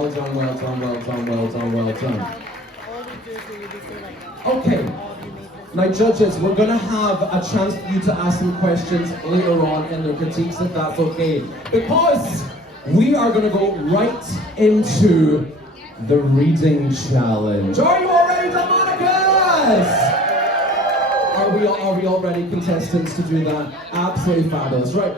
Well done, well done, well done, well done, well done. Okay, now judges, we're going to have a chance for you to ask some questions later on in the critiques, if that's okay. Because we are going to go right into the reading challenge. Are you all ready, Delmonicas? Are we all ready, contestants, to do that? Absolutely fabulous. Right.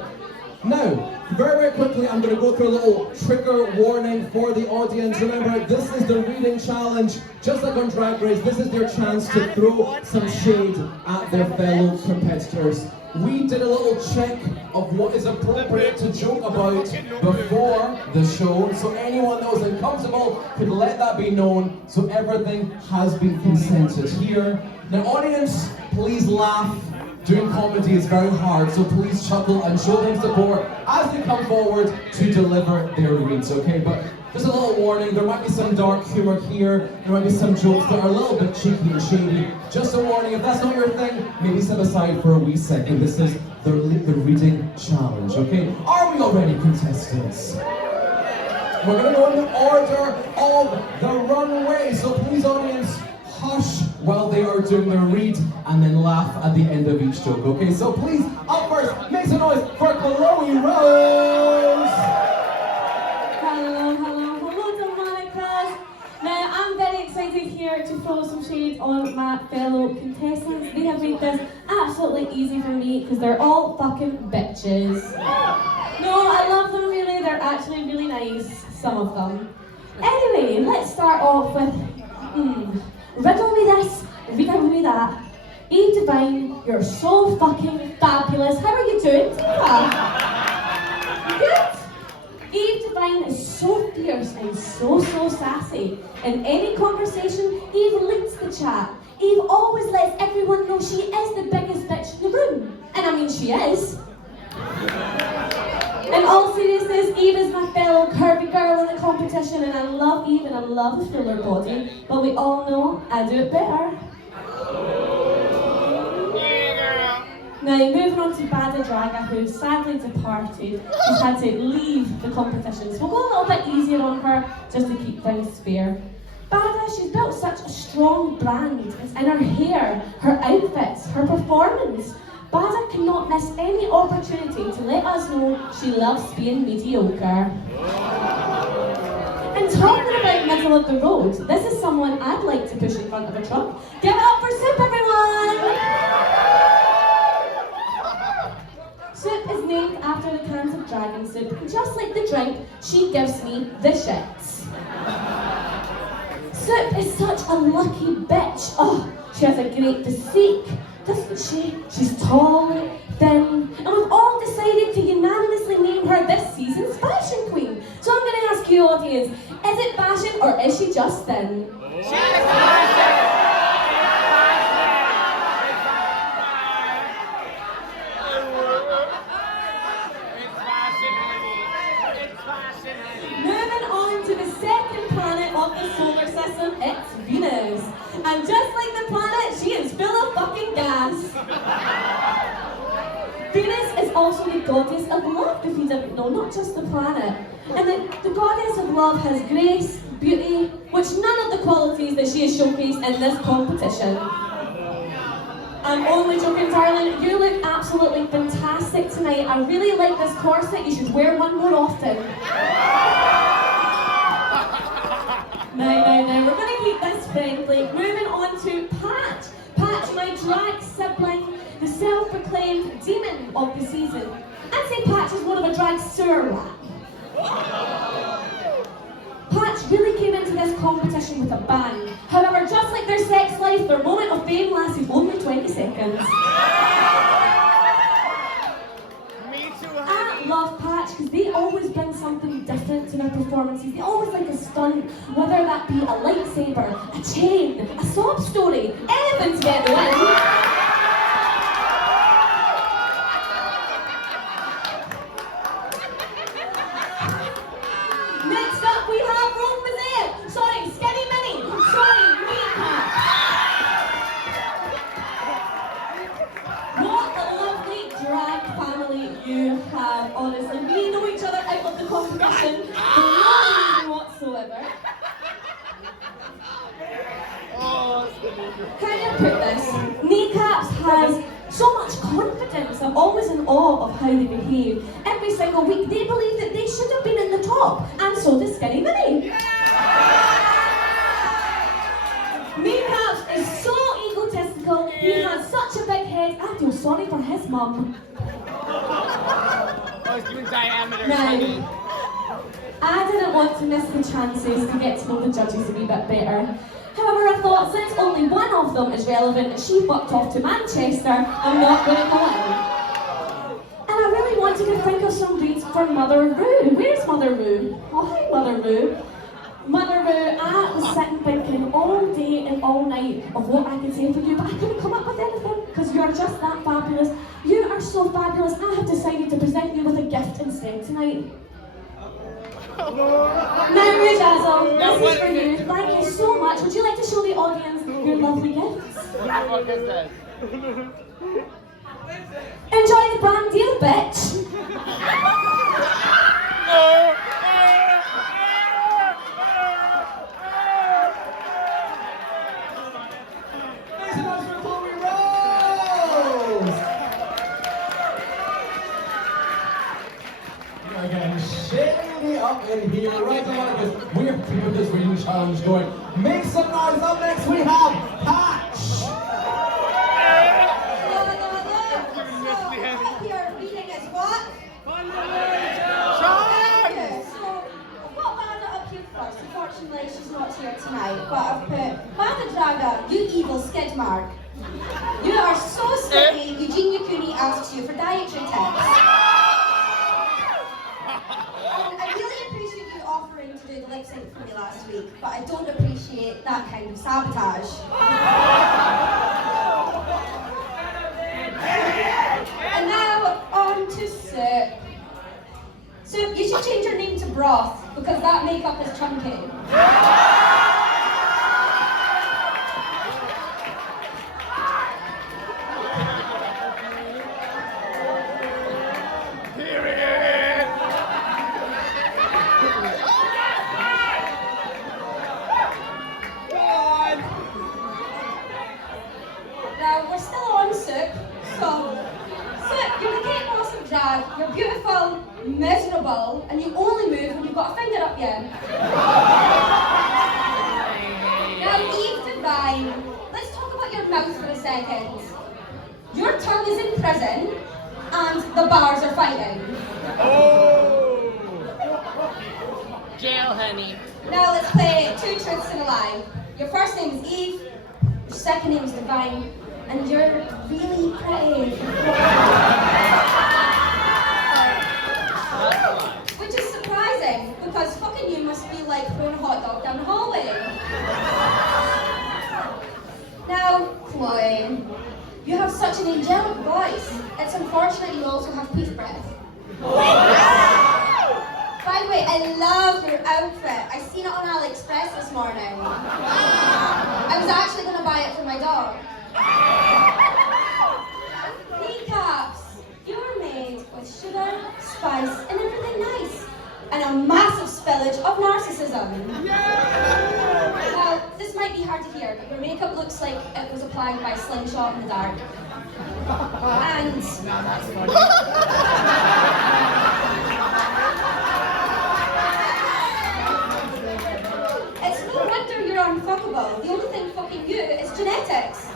Now, very quickly, I'm going to go through a little trigger warning for the audience. Remember, this is the reading challenge. Just like on Drag Race, this is their chance to throw some shade at their fellow competitors. We did a little check of what is appropriate to joke about before the show, so anyone that was uncomfortable could let that be known, so everything has been consented here. Now, audience, please laugh. Doing comedy is very hard, so please chuckle and show them support as they come forward to deliver their reads, okay? But just a little warning, there might be some dark humor here, there might be some jokes that are a little bit cheeky and shady. Just a warning, if that's not your thing, maybe step aside for a wee second. This is the reading challenge, okay? Are we all ready, contestants? We're gonna go in the order of the runway, so please, audience, hush while they are doing their read and then laugh at the end of each joke, okay? So please, up first, make some noise for Chloe Rose! Hello, Delmonicas. Now, I'm very excited here to throw some shade on my fellow contestants. They have made this absolutely easy for me because they're all fucking bitches. No, I love them really, they're actually really nice, some of them. Anyway, let's start off with, riddle me this, riddle me that. Eve Divine, you're so fucking fabulous. How are you doing? Good? Eve Divine is so fierce and so sassy. In any conversation, Eve leads the chat. Eve always lets everyone know she is the biggest bitch in the room. And I mean, she is. In all seriousness, Eve is my fellow curvy girl in the competition, and I love Eve and I love the fuller body, but we all know I do it better. Now, moving on to Bada Draga, who sadly departed. She's had to leave the competition, so we'll go a little bit easier on her, just to keep things fair. Bada, she's built such a strong brand. It's in her hair, her outfits, her performance. Bada cannot miss any opportunity to let us know she loves being mediocre. And talking about middle of the road, this is someone I'd like to push in front of a truck. Give it up for Soup, everyone! Soup is named after the cans of dragon soup, and just like the drink, she gives me the shits. Soup is such a lucky bitch. Oh, she has a great physique, doesn't she? She's tall, thin, and we've all decided to unanimously name her this season's fashion queen. So I'm going to ask you, audience, is it fashion or is she just thin? She's fashion! Moving on to the second planet of the solar system, it's Venus. And just like the planet, she is full of fucking gas. Venus is also the goddess of love, if you didn't know, not just the planet. And the goddess of love has grace, beauty, which none of the qualities that she has showcased in this competition. I'm only joking, darling. You look absolutely fantastic tonight. I really like this corset. You should wear one more often. Now, we're going to keep this friendly. Moving on to Patch. Patch, my drag sibling, the self-proclaimed demon of the season. I'd say Patch is more of a drag sewer rat. Patch really came into this competition with a bang. However, just like their sex life, their moment of fame lasted only 20 seconds. I love Patch because they always bring something different to their performances. They always like a stunt, whether that be a lightsaber, a chain, a sob story, anything to get the win. Next up we have Mosaic. Sorry, Skinny Mini. Sorry, Meatpack. What a lovely drag family you have, honestly. We know each other out of the competition for no reason whatsoever. How do I put this? Kneecaps has so much confidence. I'm always in awe of how they behave. Every single week, they believe that they should have been in the top, and so does Skinny Minnie. Kneecaps is so egotistical. He has such a big head. I feel sorry for his mum. Oh, it's even diameter. Now, I didn't want to miss the chances to get to know the judges a wee bit better. However, I thought since only one of them is relevant and she fucked off to Manchester, I'm not going to go in. And I really wanted to think of some reads for Mother Roo. Where's Mother Roo? Oh, hi, Mother Roo. Mother Roo, I was sitting thinking all day and all night of what I could say for you, but I couldn't come up with anything because you're just that fabulous. You are so fabulous, I have decided to present you with a gift instead tonight. Now, Roo Dazzle, this is for you. Thank you so much. Would you like to show the audience your lovely gifts? What is this? Enjoy the brand deal, bitch. No! Make some noise for Chloe Rose! We are getting shady up in here, right, Delmonicas? We are keeping this reading challenge going. Make some noise. Up next we have Patch. So, what your reading is what? Thank you. So, I've got Vanda up here first. Unfortunately, she's not here tonight, but I've put Vanda Draga, you evil skid mark. You are so sticky, Eugene Yakuni asks you for dietary tips. And I really appreciate you offering to do the lip sync for me last week, but I don't appreciate that kind of sabotage. And now on to Soup. Soup, you should change your name to Broth because that makeup is chunky. Now we're still on Soup. So, Soup, you're the cake boss of drag. You're beautiful, miserable, and you only move when you've got a finger up your end. Now, Eve Divine, let's talk about your mouth for a second. Your tongue is in prison, and the bars are fighting. Oh! Jail, honey. Now let's play Two Truths and a Lie. Your first name is Eve, your second name is Divine, and you're really pretty. Which is surprising, because fucking you must be like throwing a hot dog down the hallway. Now, Chloe, you have such an angelic voice. It's unfortunate you also have teeth breath. By the way, I love your outfit. I seen it on AliExpress this morning. I was actually going to buy it for my dog. Kneecaps. You're made with sugar, spice, and everything nice. And a massive spillage of narcissism. Now, this might be hard to hear, but your makeup looks like it was applied by Slingshot in the dark. And... it's no wonder you're unfuckable. The only thing fucking you is genetics.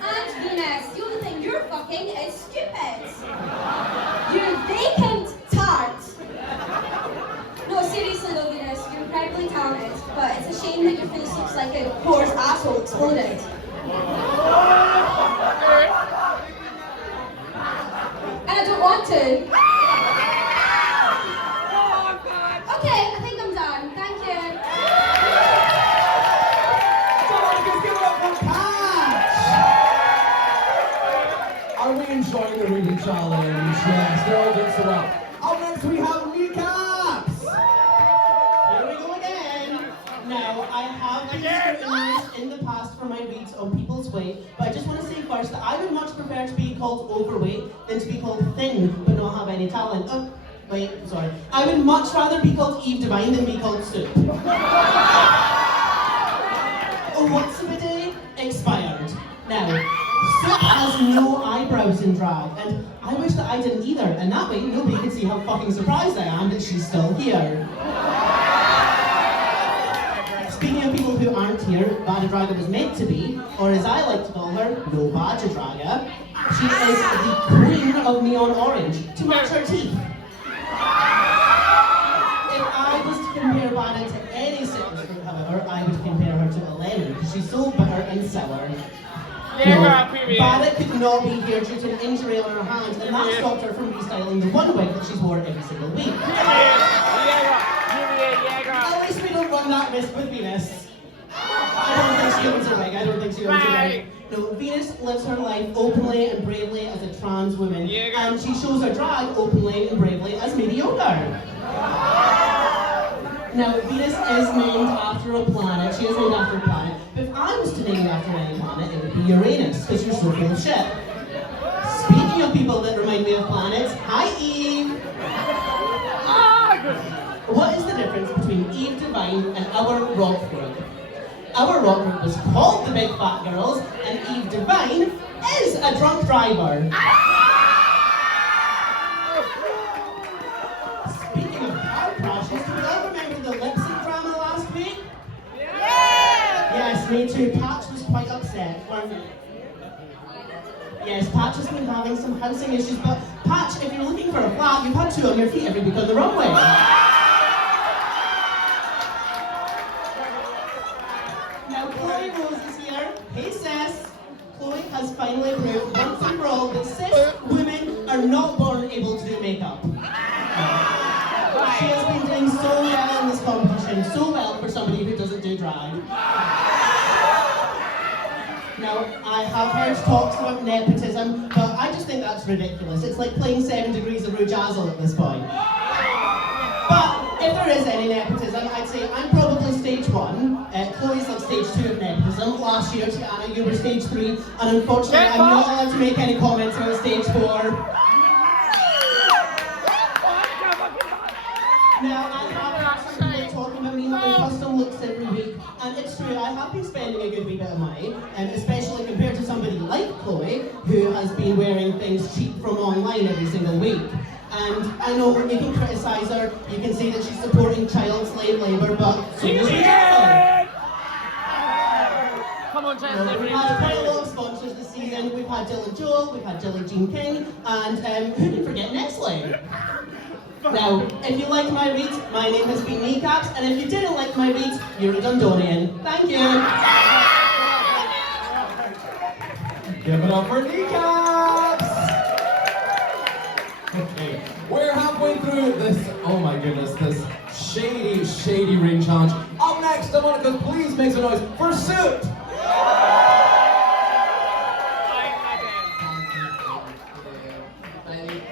And Venus, the only thing you're fucking is stupid. You vacant tart. No, seriously though, Venus, you're incredibly talented, but it's a shame that your face looks like a whore's asshole exploded. And I don't want to. Okay, I think I'm done. Thank you. Delmonicas, give it up for Patch! Are we enjoying the reading challenge? Yes, they're all doing so well. Up next we have Kneecaps! Here we go again. Now, I have been scrutinized in the past for my reads on people's weight, but I just want to say first that I would much prefer to be called overweight than to be called thin but not have any talent. Wait, sorry. I would much rather be called Eve Divine than be called Soup. Oh, what's the bidet? Expired. Now, Soup has no eyebrows in drag, and I wish that I didn't either, and that way nobody could see how fucking surprised I am that she's still here. Speaking of people who aren't here, Bada Draga was meant to be, or as I like to call her, no Bada Draga. She is the queen of neon orange, to match her teeth. If I was to compare Bada to any citrus fruit, however, I would compare her to a lemon, because she's so bitter and sour. Bada could not be here due to an injury on her hand, and that stopped her from restyling the one wig that she's wore every single week. At least we don't run that risk with Venus. I don't think she owns a wig. I don't think she owns a wig. No, Venus lives her life openly and bravely as a trans woman, and she shows her drag openly and bravely as mediocre. Now, Venus is named after a planet. She is named after a planet. But if I was to name you after any planet, it would be Uranus, because you're so full of shit. Speaking of people that remind me of planets, hi Eve! What is the difference between Eve Divine and our rock group? Our rock group was called the Big Fat Girls, and Eve Divine is a drunk driver. Speaking of car crashes, do you all remember the lip sync drama last week? Yes, me too. Patch was quite upset, weren't you? Yes, Patch has been having some housing issues, but Patch, if you're looking for a flat, you've had two on your feet every week on the runway. Now, Chloe Rose is here. Hey, sis. Chloe has finally proved once and for all that cis women are not born able to do makeup. She has been doing so well in this competition, so well for somebody who doesn't do drag. Now, I have heard talks about nepotism, but I just think that's ridiculous. It's like playing 7 Degrees of Rujazzle at this point. But if there is any nepotism, I'd say I'm probably stage 1. Chloe's like stage 2 of nepotism. Last year, Tiana, you were stage 3, and unfortunately, I'm not allowed to make any comments about stage 4. Now, I have people talking about me having custom looks every week, and it's true, I have been spending a good wee bit of money, especially compared to somebody like Chloe, who has been wearing things cheap from online every single week. And I know you can criticise her, you can say that she's supporting child slave labour, but so does Rachel. Come on, child We've had quite a lot of sponsors this season. We've had Dylan Joel, we've had Dilly Jean King, and who did we forget Nestle? Now, if you like my read, my name has been Kneecaps, and if you didn't like my read, you're a Dundonian. Thank you. Give it up for Kneecaps! Okay, we're halfway through this, oh my goodness, this shady ring challenge. Up next, Delmonicas, please make some noise for Suit!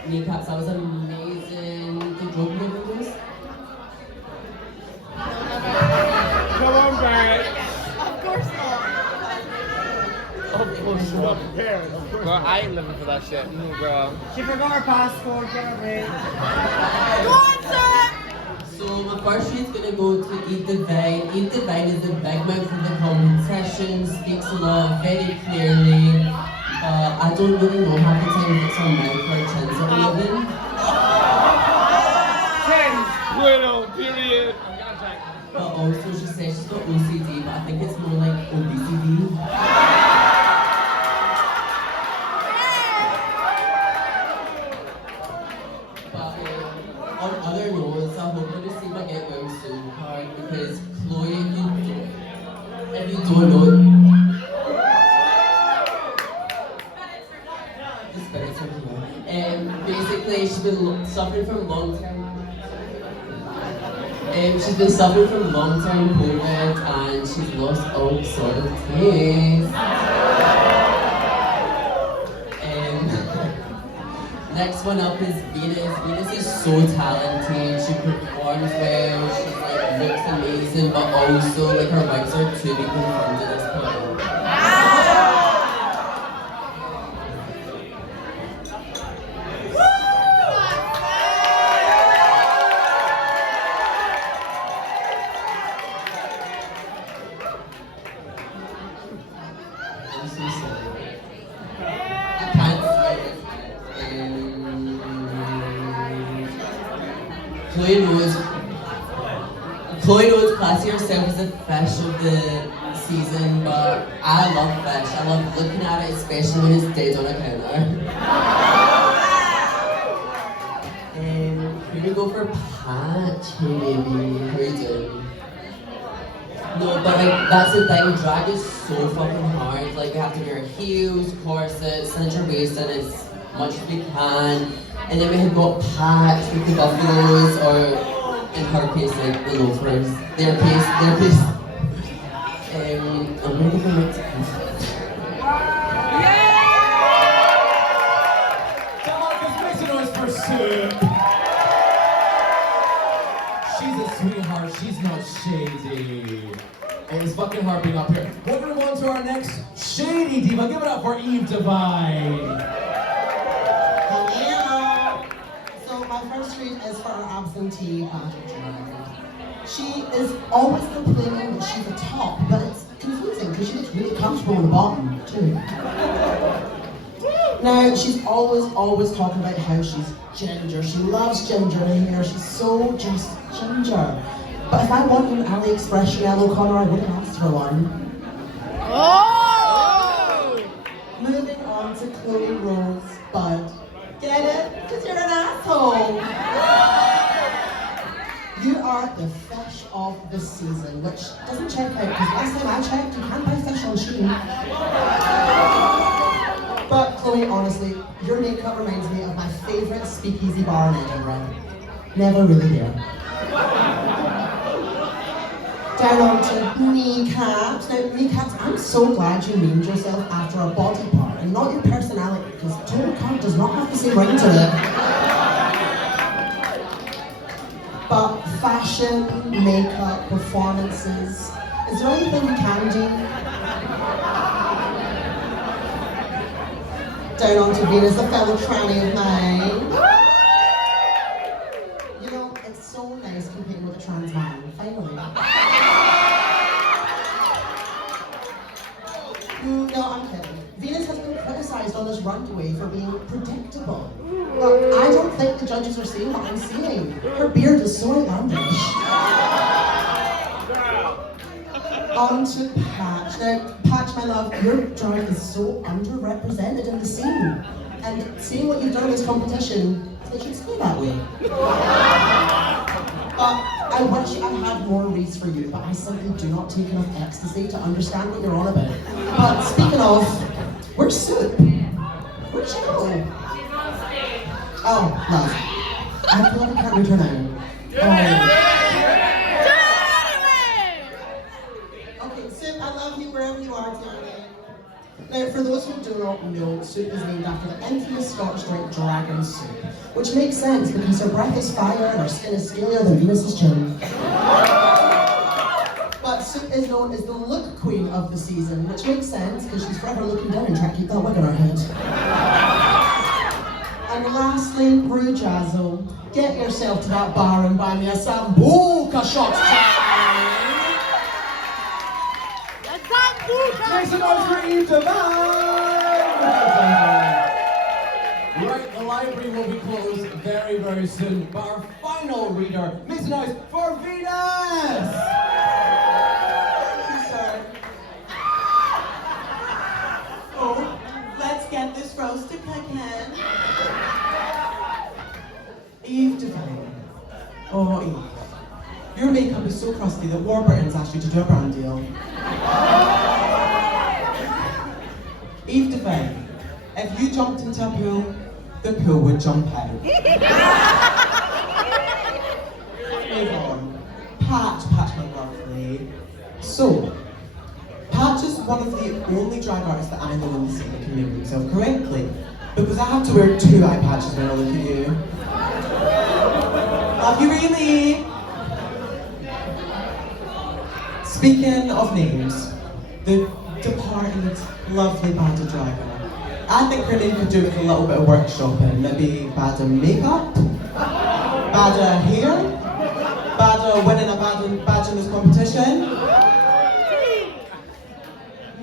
Kneecaps, that was amazing. Did you open it with this? Come on, Barrett. Of course not. Bro, I ain't living for that shit. No, bro. She forgot her passport, get her ready. So my first sheet's gonna go to Eve Divine. Eve Divine is the big mouth of the competition, speaks a lot very clearly. I don't really know half the time if it's her mouth or her chin's at 11. Widow, period. But also she says she's got OCD, but I think it's more like obesity. But on other notes, I'm hoping to see if I get my soul card because Chloe, if you don't know, the spirits are here. Basically, she's been suffering from long-term. She's been suffering from long-term COVID and she's lost all sort of taste. Next one up is Venus. Venus is so talented. She performs well. She's like looks amazing, but also like her wigs are to be confirmed at this point. Chloe Rose, classy herself as the fish of the season, but I love fish. I love looking at it, especially when it's dead on a counter. Here we go for Patch. Hey baby, how you doing? No, but like that's the thing, drag is so fucking hard. Like we have to wear heels, corsets, cinch our waist in as much as we can. And then we have got Patch with the buffaloes, or in her case, like the loafers. Their case. I'm gonna give them a Delmonicas, make some noise for Soup. She's a sweetheart, she's not shady. And it's fucking harping up here. We're gonna go on to our next shady diva. Give it up for Eve Divine. Hello. So my first read is for our absentee pageant dragon. She is always complaining that she's a top, but it's confusing because she looks really comfortable on the bottom too. Now she's always talking about how she's ginger. She loves ginger in hair. She's so just ginger. But if I wanted an AliExpress Chanel O'Connor, I wouldn't ask for one. Oh! Moving on to Chloe Rose Bud. Get it? Because you're an asshole. You are the fish of the season, which doesn't check out, because last time I checked, you can't buy fish on Shein. But Chloe, honestly, your makeup reminds me of my favourite speakeasy bar in Edinburgh. Never really there. Down on to kneecaps. Now, kneecaps, I'm so glad you named yourself after a body part and not your personality, because total cunt does not have the same ring to it. But fashion, makeup, performances, is there anything you can do? Down on to Venus, a fellow tranny of mine. You know, it's so nice competing with a trans man, finally. No, I'm kidding. Venus has been criticised on this runway for being predictable. But I don't think the judges are seeing what I'm seeing. Her beard is so outlandish. On to Patch. Now, Patch, my love, your drag is so underrepresented in the scene. And seeing what you've done in this competition, it should stay that way. But I wish I had more reads for you, but I simply do not take enough ecstasy to understand what you're on about. But speaking of, where's Soup? Where'd she go? Oh, love. I feel like I can't read her now. Okay, Soup, I love you wherever you are, darling. Now, for those who do not know, Soup is named after the infamous Scottish drink Dragon Soup, which makes sense because her breath is fire and her skin is scalier than Venus's chin. But Soup is known as the look queen of the season, which makes sense because she's forever looking down and trying to keep that wig on her head. And lastly, Rujazzle, get yourself to that bar and buy me a Sambuca shot time. Make some noise for Eve Divine! Right, the library will be closed very, very soon. But our final reader, make some noise for Venus! Thank you, sir. Oh, let's get this roasted cooking. Eve Divine. Oh, Eve. Your makeup is so crusty that Warburton's asked you to do a brand deal. Eve Divine, if you jumped into a pool, the pool would jump out. Move on. Patch, my lovely. So, Patch is one of the only drag artists that I know in the scene that can name himself correctly. Because I have to wear two eye patches when I look at you. Love you really. Speaking of names, the departed lovely Bada Dragon. I think her name could do with a little bit of workshopping. Maybe Bada makeup, Bada hair, Bada winning a badge in this competition.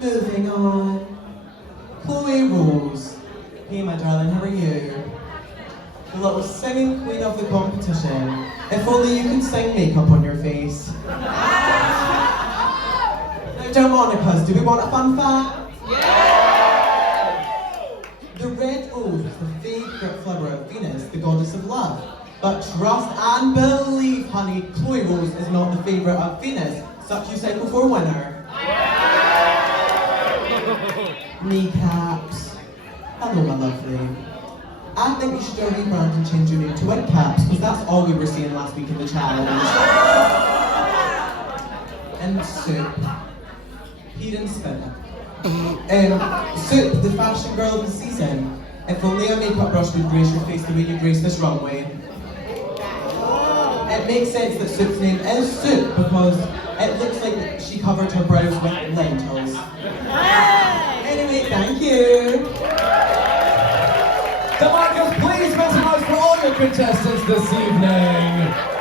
Moving on. Chloe Rose. Hey my darling, how are you? the little singing queen of the competition. If only you could sing makeup on your face. Now, Delmonicas, do we want a fun fact? The red rose is the favourite flower of Venus, the goddess of love. But trust and believe, honey, Chloe Rose is not the favourite of Venus. Suck you cycle for winner. Kneecaps. Hello, my lovely. I think you should do a rebrand and change your name to White Caps, because that's all we were seeing last week in the challenge. And Soup. He didn't spin it. Soup, the fashion girl of the season. If only a makeup brush would grace your face the way you grace this runway. It makes sense that Soup's name is Soup because it looks like she covered her brows with lentils. Anyway, thank you. Delmonicas, please make some noise for all your contestants this evening.